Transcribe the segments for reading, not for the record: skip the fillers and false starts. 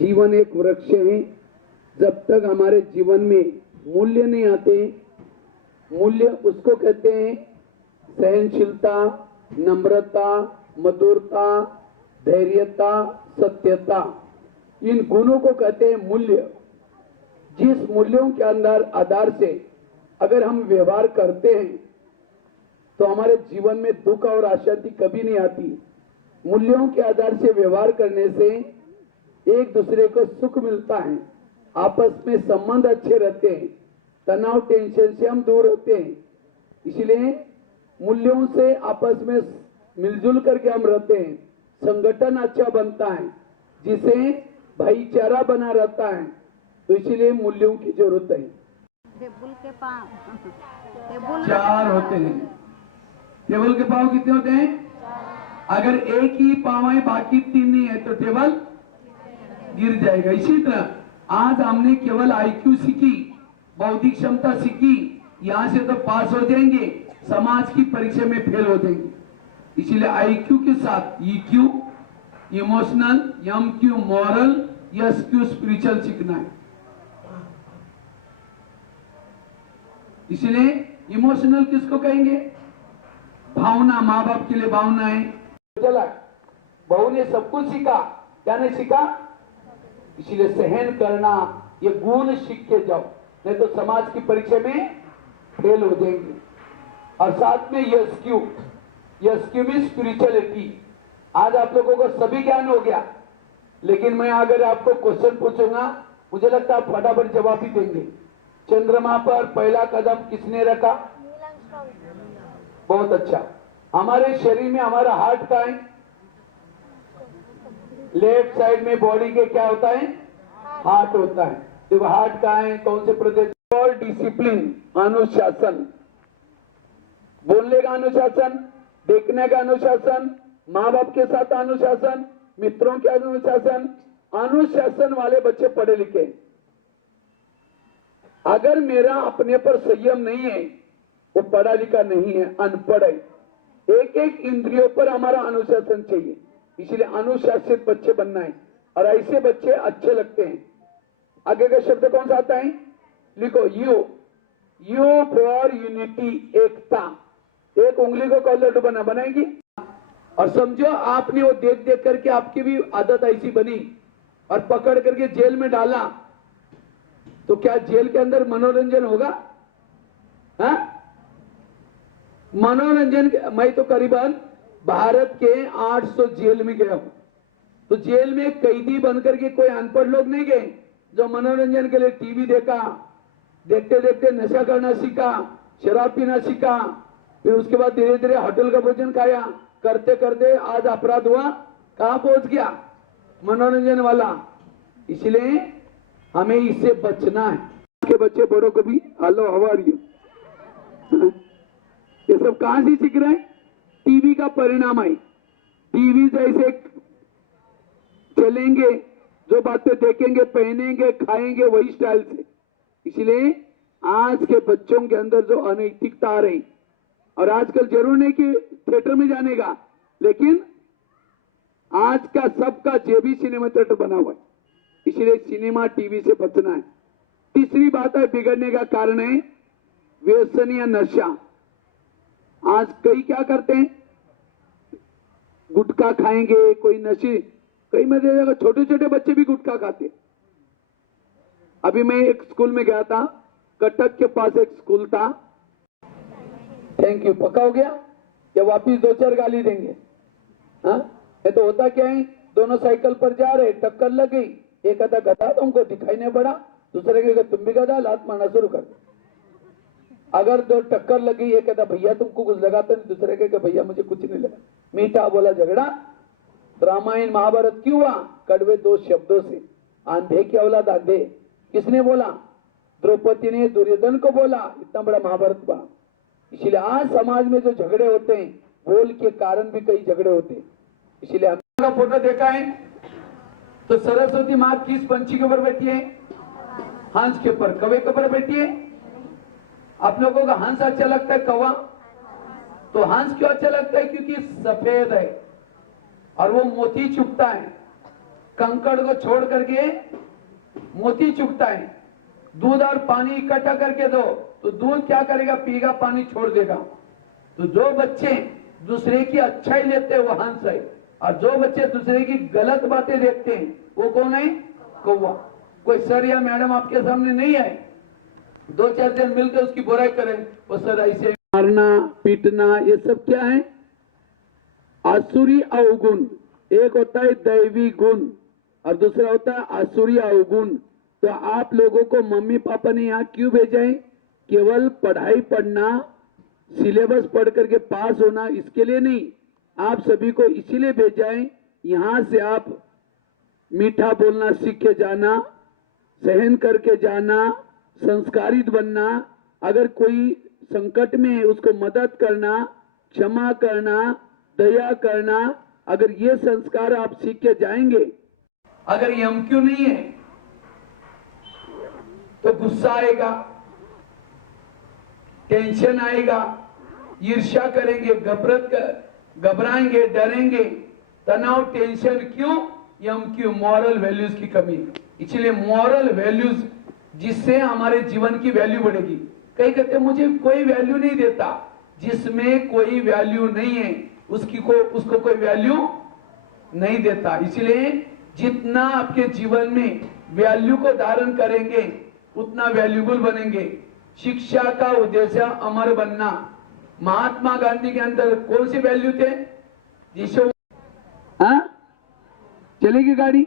जीवन एक वृक्ष है। जब तक हमारे जीवन में मूल्य नहीं आते, मूल्य उसको कहते हैं सहनशीलता, नम्रता, मधुरता, धैर्यता, सत्यता, इन गुणों को कहते हैं मूल्य। जिस मूल्यों के अंदर आधार से अगर हम व्यवहार करते हैं तो हमारे जीवन में दुख और अशांति कभी नहीं आती। मूल्यों के आधार से व्यवहार करने से एक दूसरे को सुख मिलता है, आपस में संबंध अच्छे रहते हैं, तनाव टेंशन से हम दूर रहते हैं। इसलिए मूल्यों से आपस में मिलजुल करके हम रहते हैं, संगठन अच्छा बनता है, जिसे भाईचारा बना रहता है। तो इसलिए मूल्यों की जरूरत है। टेबल के पांव चार होते हैं। टेबल के पांव कितने होते हैं? अगर एक ही पांव है बाकी तीन नहीं है तो टेबल गिर जाएगा। इसी तरह आज हमने केवल आईक्यू सीखी, बौद्धिक क्षमता सीखी, यहां से तो पास हो जाएंगे, समाज की परीक्षा में फेल हो जाएंगे। इसीलिए आईक्यू के साथ EQ emotional, MQ moral, SQ spiritual सीखना है। इसलिए इमोशनल किसको कहेंगे? भावना, माँ बाप के लिए भावना है। चला बहू ने सब कुछ सीखा, क्या नहीं सीखा? इसलिए सहन करना ये गुण सीख के जाओ, नहीं तो समाज की परीक्षा में फेल हो जाएंगे। और साथ में एसक्यू, एसक्यू में स्पिरिचुअलिटी। आज आप लोगों को सभी ज्ञान हो गया, लेकिन मैं अगर आपको क्वेश्चन पूछूंगा, मुझे लगता है आप फटाफट जवाब ही देंगे। चंद्रमा पर पहला कदम किसने रखा? बहुत अच्छा। हमारे शरीर में हमारा हार्ट का है, लेफ्ट साइड में बॉडी के क्या होता है? हार्ट होता है। देखो हार्ट का है, कौन से प्रदेश? और डिसिप्लिन, अनुशासन, बोलने का अनुशासन, देखने का अनुशासन, माँ बाप के साथ अनुशासन, मित्रों के अनुशासन। अनुशासन वाले बच्चे पढ़े लिखे। अगर मेरा अपने पर संयम नहीं है, वो पढ़ा लिखा नहीं है, अनपढ़ है। एक एक इंद्रियों पर हमारा अनुशासन चाहिए। इसलिए अनुशासित बच्चे बनना है, और ऐसे बच्चे अच्छे लगते हैं। आगे का शब्द कौन सा आता है? लिखो यू, यू फॉर यूनिटी, एकता। एक उंगली को कॉलर बनाएगी। और समझो आपने वो देख देख करके आपकी भी आदत ऐसी बनी और पकड़ करके जेल में डाला, तो क्या जेल के अंदर मनोरंजन होगा? हाँ, मनोरंजन। मैं तो करीबन भारत के 800 जेल में गया हूं, तो जेल में कैदी बनकर के कोई अनपढ़ लोग नहीं गए जो मनोरंजन के लिए टीवी देखा, देखते देखते नशा करना सीखा, शराब पीना सीखा, फिर उसके बाद धीरे धीरे होटल का भोजन खाया, करते करते आज अपराध हुआ, कहां पहुंच गया? मनोरंजन वाला। इसलिए हमें इससे बचना है। के बच्चे बड़ों को भी हेलो हाउ आर यू, ये सब कहां से सीख रहे हैं? टीवी का परिणाम है। टीवी जैसे चलेंगे, जो बातें देखेंगे, पहनेंगे, खाएंगे, वही स्टाइल से। इसलिए आज के बच्चों के अंदर जो अनैतिकता आ रही, और आजकल जरूर नहीं कि थिएटर में जाने का, लेकिन आज का सबका जेबी सिनेमा थिएटर बना हुआ है। इसलिए सिनेमा टीवी से बचना है। तीसरी बात है, बिगड़ने का कारण है व्यसन या नशा। आज कई क्या करते हैं? गुटखा खाएंगे, कोई नशे, कई में देखा छोटे छोटे बच्चे भी गुटखा खाते। अभी मैं एक स्कूल में गया था, कटक के पास एक स्कूल था। Thank you. पक्का हो गया या वापिस 2-4 गाली देंगे? हाँ, ये तो होता क्या है, दोनों साइकिल पर जा रहे, टक्कर लग गई, एक कहता गधा, तुमको दिखाई नहीं पड़ा, दूसरे के तुम भी गधा, लात मारना शुरू कर। अगर दो टक्कर लगी, एक कहता भैया तुमको कुछ लगा तो नहीं, दूसरे के भैया मुझे कुछ नहीं लगा। मीठा बोला झगड़ा। रामायण महाभारत क्यों हुआ? कड़वे 2 शब्दों से। आंधे की औलाद आंधे, किसने बोला? द्रौपदी ने दुर्योधन को बोला, इतना बड़ा महाभारत बना। इसलिए आज समाज में जो झगड़े होते हैं, बोल के कारण भी कई झगड़े होते हैं। इसलिए हमने फोटो देखा है तो सरस्वती माँ किस पंछी के ऊपर बैठी है? हंस के ऊपर। कौवे के ऊपर बैठी है। आप लोगों को हंस अच्छा लगता है, कौवा? तो हंस क्यों अच्छा लगता है? क्योंकि सफेद है और वो मोती चुभता है। कंकड़ को छोड़ करके मोती चुगता है। दूध और पानी इकट्ठा करके दो तो दूध क्या करेगा, पीगा, पानी छोड़ देगा। तो जो बच्चे दूसरे की अच्छाई लेते हैं वो हंस है, और जो बच्चे दूसरे की गलत बातें देखते हैं वो कौन है, कौवा। कोई सर या मैडम आपके सामने नहीं आए, दो चार दिन मिलकर उसकी बुराई करें, वो सर ऐसे मारना पीटना, ये सब क्या है, आसुरी अवगुण। एक होता है दैवी गुण और दूसरा होता है आसुरी अवगुण। तो आप लोगों को मम्मी पापा ने यहाँ क्यों भेजा है, केवल पढ़ाई पढ़ना, सिलेबस पढ़ करके पास होना, इसके लिए नहीं, आप सभी को इसीलिए भेजा है। यहाँ से आप मीठा बोलना सीख के जाना, सहन करके जाना, संस्कारित बनना, अगर कोई संकट में है उसको मदद करना, क्षमा करना, दया करना, अगर ये संस्कार आप सीख के जाएंगे। अगर ये हम क्यों नहीं है तो गुस्सा आएगा, टेंशन आएगा, ईर्ष्या करेंगे, घबराएंगे, डरेंगे, तनाव, टेंशन क्यों, यम क्यों, मॉरल वैल्यूज की कमी। इसलिए मॉरल वैल्यूज जिससे हमारे जीवन की वैल्यू बढ़ेगी। कई कहते हैं मुझे कोई वैल्यू नहीं देता, जिसमें कोई वैल्यू नहीं है उसको कोई वैल्यू नहीं देता। इसलिए जितना आपके जीवन में वैल्यू को धारण करेंगे उतना वैल्यूबल बनेंगे। शिक्षा का उद्देश्य अमर बनना। महात्मा गांधी के अंदर कौन सी वैल्यू थे, जिससे हाँ चलेगी गाड़ी,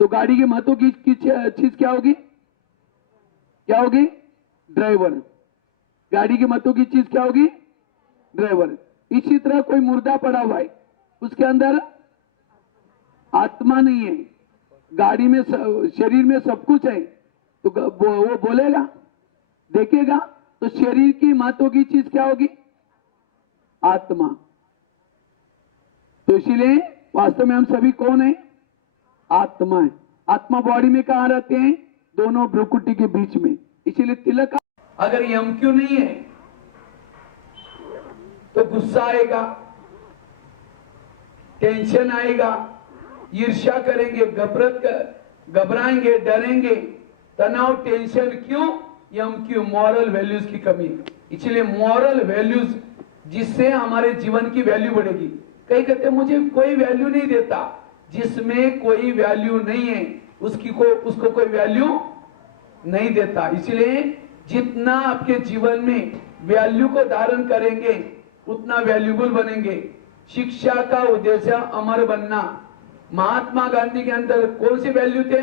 तो गाड़ी के महत्व की चीज क्या होगी, क्या होगी, ड्राइवर। गाड़ी के महत्व की चीज क्या होगी, ड्राइवर। इसी तरह कोई मुर्दा पड़ा हुआ है, उसके अंदर आत्मा नहीं है, गाड़ी में शरीर में सब कुछ है, तो वो बोलेगा, देखेगा, तो शरीर की महत्व की चीज क्या होगी, आत्मा। तो इसीलिए वास्तव में हम सभी कौन है, आत्मा है। आत्मा बॉडी में कहां रहते हैं, दोनों भ्रुकुटी के बीच में। इसीलिए तिलक, अगर ये हम क्यों नहीं है तो गुस्सा आएगा, टेंशन आएगा, ईर्ष्या करेंगे, घबराएंगे, डरेंगे, तनाव, टेंशन क्यों, यम क्यों, मॉरल वैल्यूज की कमी। इसलिए मॉरल वैल्यूज जिससे हमारे जीवन की वैल्यू बढ़ेगी। कई कहते हैं मुझे कोई वैल्यू नहीं देता, जिसमें कोई वैल्यू नहीं है उसको कोई वैल्यू नहीं देता। इसलिए जितना आपके जीवन में वैल्यू को धारण करेंगे उतना वैल्यूबल बनेंगे। शिक्षा का उद्देश्य अमर बनना। महात्मा गांधी के अंदर कौन सी वैल्यू थे,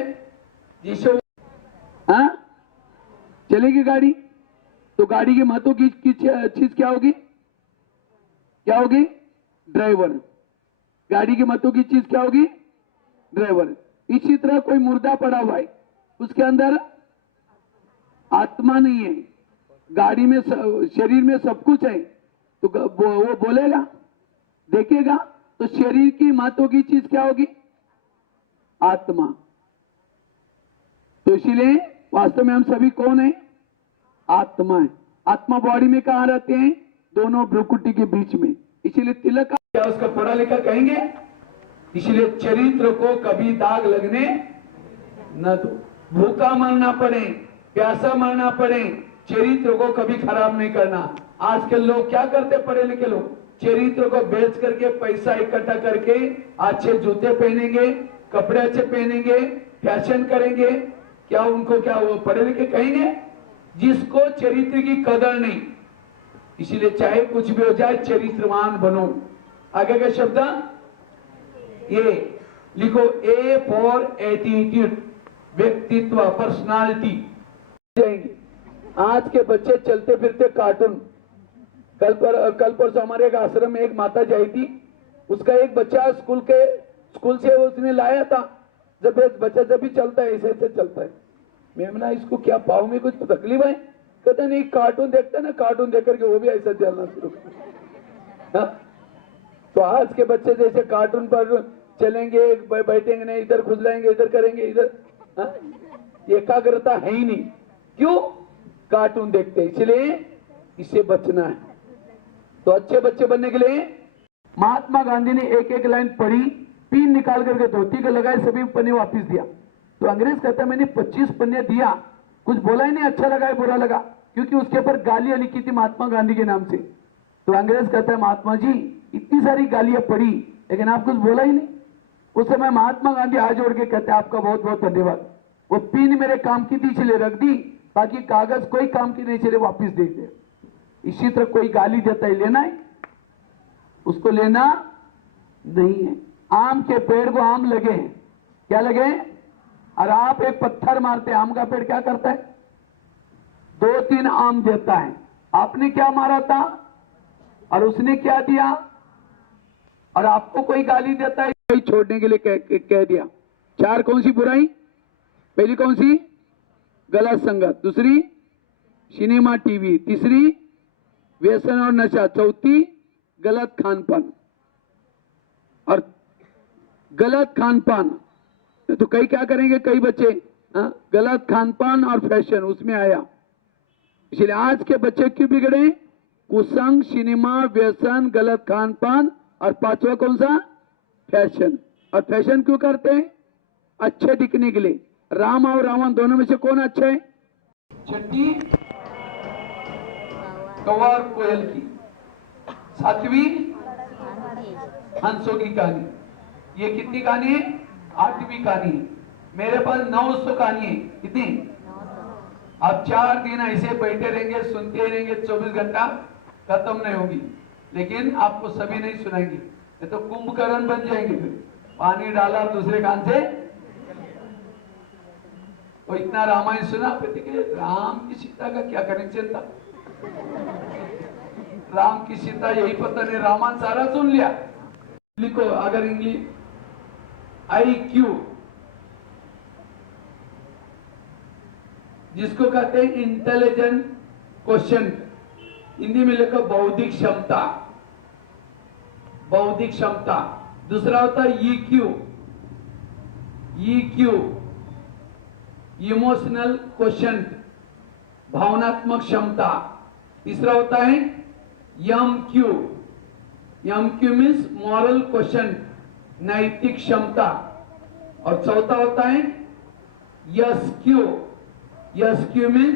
जिससे हाँ चलेगी गाड़ी, तो गाड़ी के महत्व की चीज क्या होगी, क्या होगी, ड्राइवर। गाड़ी के महत्व की चीज क्या होगी, ड्राइवर। इसी तरह कोई मुर्दा पड़ा हुआ है, उसके अंदर आत्मा नहीं है, गाड़ी में शरीर में सब कुछ है, तो वो बोलेगा, देखेगा, तो शरीर की महत्व की चीज क्या होगी, आत्मा। तो इसीलिए वास्तव में हम सभी कौन है, आत्मा है। आत्मा बॉडी में कहां रहते हैं, दोनों भ्रुकुटी के बीच में। इसीलिए तिलक क्या उसका पढ़ा लिखा कहेंगे। इसलिए चरित्र को कभी दाग लगने न दो। भूखा मरना पड़े, प्यासा मरना पड़े, चरित्र को कभी खराब नहीं करना। आजकल लोग क्या करते, पढ़े लिखे लोग चरित्र को बेच करके पैसा इकट्ठा करके अच्छे जूते पहनेंगे, कपड़े अच्छे पहनेंगे, फैशन करेंगे। क्या उनको क्या वो पढ़े लिखे कहेंगे, जिसको चरित्र की कदर नहीं। इसीलिए चाहे कुछ भी हो जाए चरित्रवान बनो। आगे का शब्द ये लिखो, ए फॉर एटीट्यूड, व्यक्तित्व, पर्सनालिटी। आज के बच्चे चलते फिरते कार्टून। कल परसों हमारे एक आश्रम में एक माता जी आई थी, उसका एक बच्चा स्कूल से उसने लाया था। जब एक बच्चा जब भी चलता है ऐसे ऐसे चलता है। मैम ना इसको क्या पाँव में कुछ तकलीफ है, कहता नहीं कार्टून देखता ना, कार्टून देख करके वो भी ऐसा चलना शुरू कर। तो आज के बच्चे जैसे कार्टून पर चलेंगे, बैठेंगे नहीं, इधर खुजलाएंगे, इधर करेंगे, इधर एकाग्रता है ही नहीं। क्यों, कार्टून देखते। इसलिए इससे बचना है। तो अच्छे बच्चे बनने के लिए महात्मा गांधी ने एक एक लाइन पढ़ी, पिन निकाल करके धोती को लगाए, सभी पन्ने वापस दिया। तो अंग्रेज कहता है मैंने 25 पन्ने दिया, कुछ बोला ही नहीं, अच्छा लगा है बुरा लगा, क्योंकि उसके ऊपर गालियां लिखी थी महात्मा गांधी के नाम से। तो अंग्रेज कहता है महात्मा जी इतनी सारी गालियां पड़ी लेकिन आप कुछ बोला ही नहीं। उस समय महात्मा गांधी हाथ जोड़ के कहते हैं आपका बहुत बहुत धन्यवाद, वो पिन मेरे काम की थी इसलिए रख दी, बाकी कागज कोई काम की नहीं चले वापिस दे दे। इसी तरह कोई गाली देता है लेना है, उसको लेना नहीं है। आम के पेड़ को आम लगे हैं, क्या लगे हैं? और आप एक पत्थर मारते, आम का पेड़ क्या करता है? 2-3 आम देता है। आपने क्या मारा था और उसने क्या दिया? और आपको कोई गाली देता है, कोई छोड़ने के लिए कह दिया। 4 कौन सी बुराई? पहली कौन सी? गलत संगत, दूसरी सिनेमा टीवी, तीसरी व्यसन और नशा, चौथी गलत खानपान। और गलत खानपान तो कई क्या करेंगे कई बच्चे, गलत खानपान और फैशन उसमें आया। इसलिए आज के बच्चे क्यों बिगड़े? कुसंग, सिनेमा, व्यसन, गलत खानपान और 5वां कौन सा? फैशन। और फैशन क्यों करते हैं? अच्छे दिखने के लिए। राम और रावण दोनों में से कौन अच्छा है? छठी कौवा और कोयल की, 7वीं हंसों की कहानी। ये कितनी कहानी है? 8वीं कहानी है। मेरे पास 900 कहानी है। कितनी? आप 4 दिन ऐसे बैठे रहेंगे, सुनते रहेंगे, 24 घंटा खत्म नहीं होगी, लेकिन आपको सभी नहीं सुनाएंगे, ये तो कुंभकर्ण बन जाएंगे। फिर पानी डाला दूसरे कान से, तो इतना रामायण सुना, फिर राम की सीता का क्या कनेक्शन था? राम की सीता यही पता नहीं, रामायण सारा सुन लिया। लिखो अगर इंग्लिश IQ जिसको कहते हैं इंटेलिजेंट क्वेश्चन, हिंदी में लिखो बौद्धिक क्षमता, बौद्धिक क्षमता। दूसरा होता है EQ, इमोशनल क्वेश्चन, भावनात्मक क्षमता। तीसरा होता है MQ मीन्स मॉरल क्वेश्चन, नैतिक क्षमता। और चौथा होता है SQ मीन्स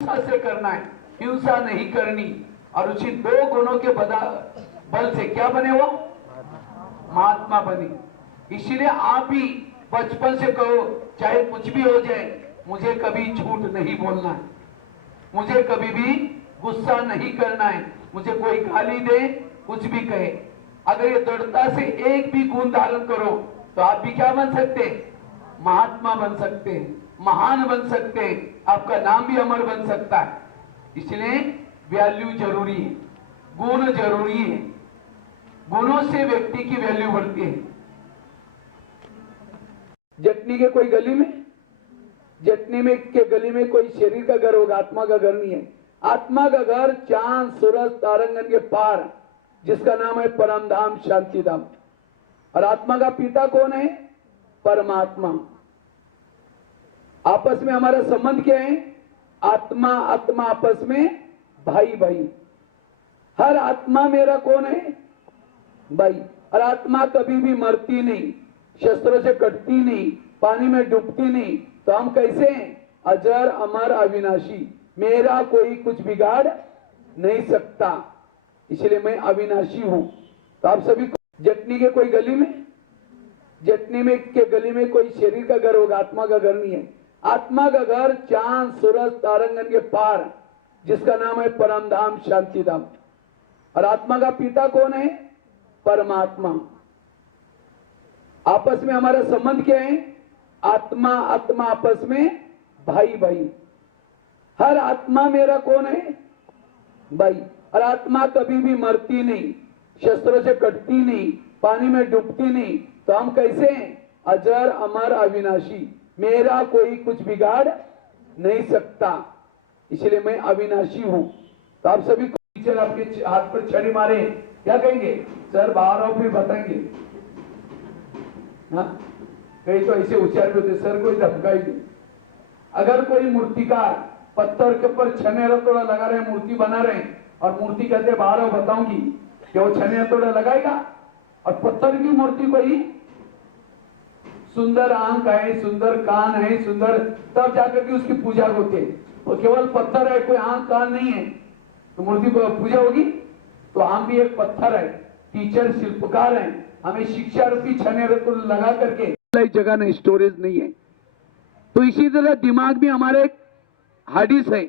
हिंसा से करना है, हिंसा नहीं करनी। और उसी 2 गुणों के बल से क्या बने? वो महात्मा बने। इसीलिए आप भी बचपन से कहो चाहे कुछ भी हो जाए, मुझे कभी झूठ नहीं बोलना है, मुझे कभी भी गुस्सा नहीं करना है, मुझे कोई गाली दे कुछ भी कहे। अगर ये दृढ़ता से एक भी गुण धारण करो तो आप भी क्या बन सकते हैं? महात्मा बन सकते हैं, महान बन सकते हैं, आपका नाम भी अमर बन सकता है। इसलिए वैल्यू जरूरी है, गुण जरूरी है। गुणों से व्यक्ति की वैल्यू बढ़ती है। जटनी के कोई गली में, जटनी में के गली में कोई शरीर का घर होगा, आत्मा का घर नहीं है। आत्मा का घर चांद सूरज तारंगन के पार, जिसका नाम है परम धाम शांति धाम। और आत्मा का पिता कौन है? परमात्मा। आपस में हमारा संबंध क्या है? आत्मा आत्मा आपस में भाई भाई। हर आत्मा मेरा कौन है? भाई। और आत्मा कभी भी मरती नहीं, शस्त्रों से कटती नहीं, पानी में डूबती नहीं। तो हम कैसे हैं? अजर अमर अविनाशी, मेरा कोई कुछ बिगाड़ नहीं सकता, इसलिए मैं अविनाशी हूं। तो आप सभी जटनी के कोई गली में, जटनी में के गली में कोई शरीर का घर होगा, आत्मा का घर नहीं है। आत्मा का घर चांद सूरज तारंगन के पार, जिसका नाम है परम धाम शांति धाम। और आत्मा का पिता कौन है? परमात्मा। आपस में हमारा संबंध क्या है? आत्मा आत्मा आपस में भाई भाई। हर आत्मा मेरा कौन है? भाई। और आत्मा कभी भी मरती नहीं, शस्त्रों से कटती नहीं, पानी में डूबती नहीं। तो हम कैसे हैं? अजर अमर अविनाशी, मेरा कोई कुछ बिगाड़ नहीं सकता, इसलिए मैं अविनाशी हूं। तो आप सभी को टीचर आपके हाथ पर छड़ी मारे, क्या कहेंगे? सर बाहर आओ, फिर बताएंगे। हाँ, कई तो ऐसे होशियार भी होते, सर कोई धमका ही नहीं। अगर कोई मूर्तिकार पत्थर के ऊपर छने हथौड़ा लगा रहे, मूर्ति बना रहे हैं, और मूर्ति कहते बाहर आओ बताऊंगी, क्या वो छने हथौड़ा लगाएगा? और पत्थर की मूर्ति को ही सुंदर आंख है, सुंदर कान है, सुंदर, तब जाकर के उसकी पूजा होती है। और केवल पत्थर है, कोई आंख कान नहीं है तो मूर्ति को पूजा होगी? तो हम भी एक पत्थर है, टीचर शिल्पकार हैं, हमें शिक्षा रूपी छने को लगा करके जगह नहीं, स्टोरेज नहीं है। तो इसी तरह दिमाग में हमारे हार्ड डिस्क है,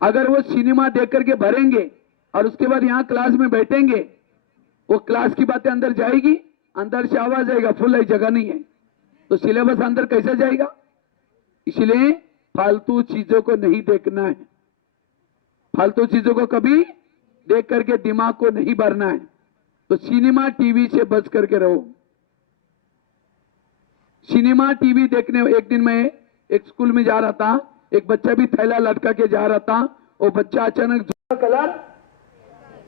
अगर वो सिनेमा देख करके भरेंगे और उसके बाद यहाँ क्लास में बैठेंगे, वो क्लास की बातें अंदर जाएगी, अंदर से आवाज आएगा, फुल है, जगह नहीं है, तो सिलेबस अंदर कैसे जाएगा? इसलिए फालतू चीजों को नहीं देखना है, फालतू चीजों को कभी देख करके दिमाग को नहीं भरना है। तो सिनेमा टीवी से बच करके रहो। सिनेमा टीवी देखने, एक दिन मैं एक स्कूल में जा रहा था, एक बच्चा भी थैला लटका के जा रहा था, वो बच्चा अचानक कलर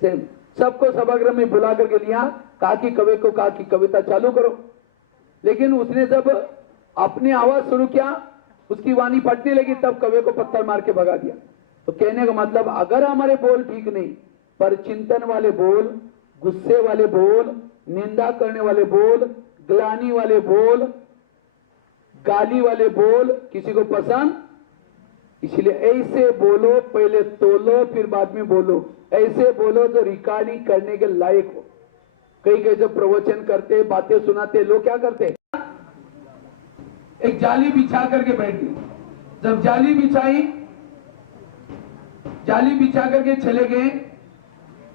से सबको सभागृह में बुला करके लिया, कहा कि कवि को कहा कि कविता चालू करो। लेकिन उसने जब अपनी आवाज शुरू किया, उसकी वाणी फटने लगी, तब कवि को पत्थर मार के भगा दिया। तो कहने का मतलब, अगर हमारे बोल ठीक नहीं, पर चिंतन वाले बोल, गुस्से वाले बोल, निंदा करने वाले बोल, ग्लानि वाले बोल, गाली वाले बोल किसी को पसंद, इसलिए ऐसे बोलो, पहले तोलो फिर बाद में बोलो। ऐसे बोलो जो रिकॉर्डिंग करने के लायक हो। कई कई जो प्रवचन करते, बातें सुनाते, लोग क्या करते, एक जाली बिछा करके बैठ गए। जब जाली बिछा करके चले गए,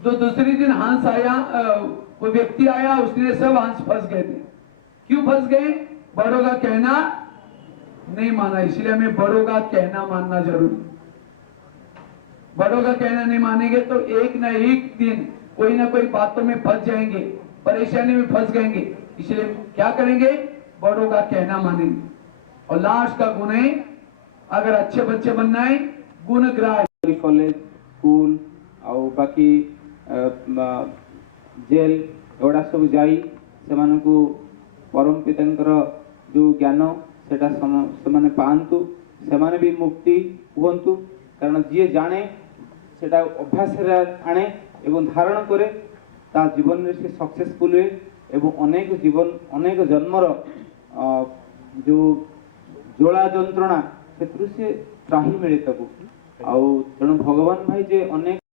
तो दूसरे दिन हंस आया, कोई व्यक्ति आया, उसने सब हंस फंस गए थे। क्यों फंस गए? बड़ों का कहना नहीं माना, इसलिए हमें बड़ों का कहना मानना जरूरी। बड़ों का कहना नहीं मानेंगे तो एक ना एक दिन कोई ना कोई बातों में फंस जाएंगे, परेशानी में फंस जाएंगे। इसलिए क्या करेंगे? बड़ों का कहना मानेंगे। और लास्ट का गुण है, अगर अच्छे बच्चे बनना है, गुणग्राह। कॉलेज, स्कूल आउ बाकी जेल एगुड़ा सब जाई सेमानकु परम पितांकर जो ज्ञान सेटा सेमाने पांतु, सेमाने भी मुक्ति हुंतु। कारण जी जाने सेटा अभ्यास आने एवं धारण करे, ता जीवन में से सक्सेसफुल हुए एवं अनेक जीवन अनेक जन्मर जो जोड़ा जंत्रणा से त्राही मिले ताकू। आउ तेणु भगवान भाई जे अनेक